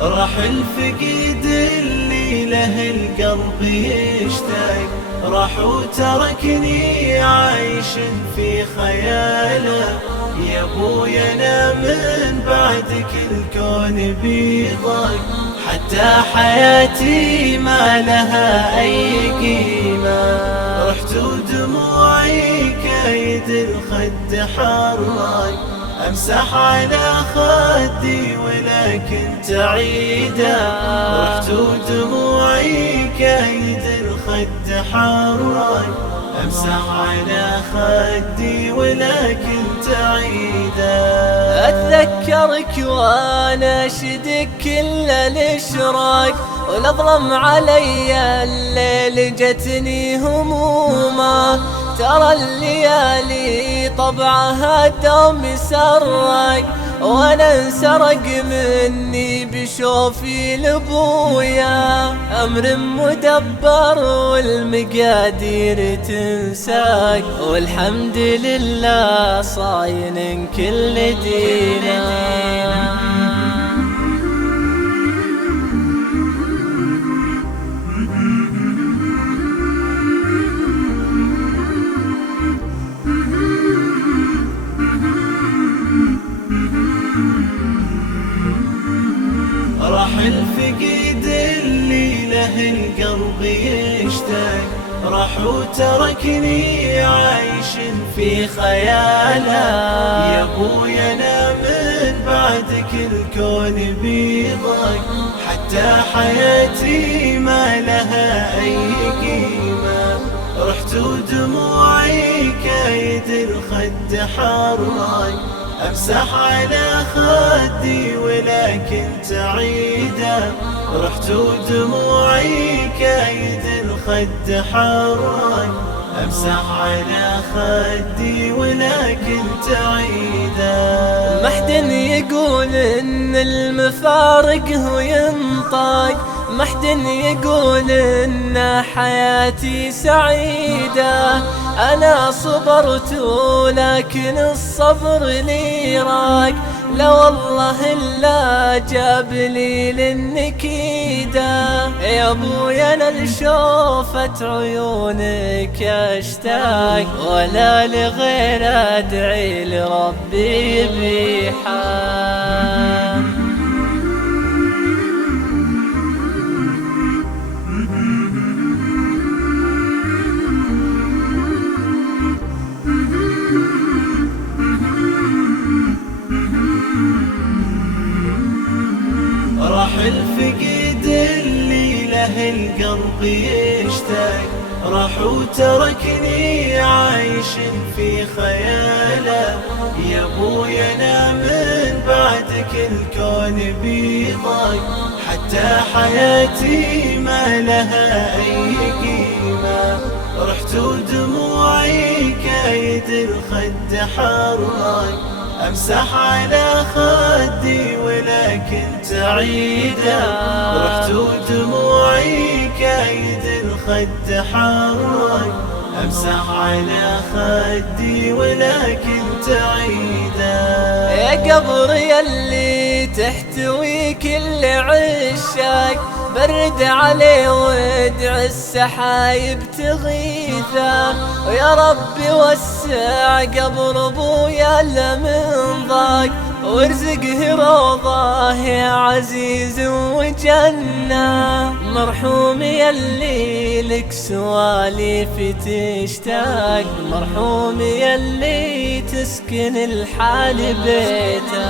راح الفقيد اللي له القلب يشتاق، راح وتركني عايش في خياله. يا ابويا انا من بعدك الكون بيضاق، حتى حياتي ما لها اي قيمة. رحت ودموعي كايد الخد حراق، امسح على خدي ولكن تعيده. رحت ودموعي كايد الخد حراق، امسح على خدي ولكن تعيده. اتذكرك وانا اشدك كل الاشراق، والاظلم علي الليل جتني همومه. ترى الليالي طبعها دوم يسرق، وانا انسرق مني بشوفي لبويا. امر مدبر والمقادير تنساق، والحمد لله صاين كل دينا. راح الفقيد اللي له القلب يشتاق، راح وتركني عايش في خياله. يا ابويا انا من بعدك الكون بيضاق، حتى حياتي ما لها اي قيمة. رحت ودموعي كايد الخد حراق، امسح على خدي ولكن تعيده. رحت ودموعي كايد الخد حراق، امسح على خدي ولكن تعيده. محد يقول ان المفارق هو ينطق، محد يقول ان حياتي سعيدة. انا صبرت ولكن الصبر لي راق، لا والله الا جاب لي للنكيدة. يا ابويا انا لشوفة عيونك اشتاق، ولا لغير ادعي لربي بحال. راح الفقيد اللي له القلب يشتاق، راح وتركني عايش في خياله. يا ابويا انا من بعدك الكون بيضاق، حتى حياتي ما لها اي قيمة. رحت ودموعي كايد الخد حراق، امسح على خدي ولكن تعيده. رحت ودموعي كايد الخد حراق، امسح على خدي ولكن تعيده. يا قبر يلي تحتوي كل عشاق، برد عليه وادع السحايب تغيثه. ويا ربي وسع قبر ابويا لمن ضاق، وارزقه روضه يا عزيز وجنة. مرحوم يلي لك سواليف تشتاق، مرحوم يلي تسكن الحال بيته.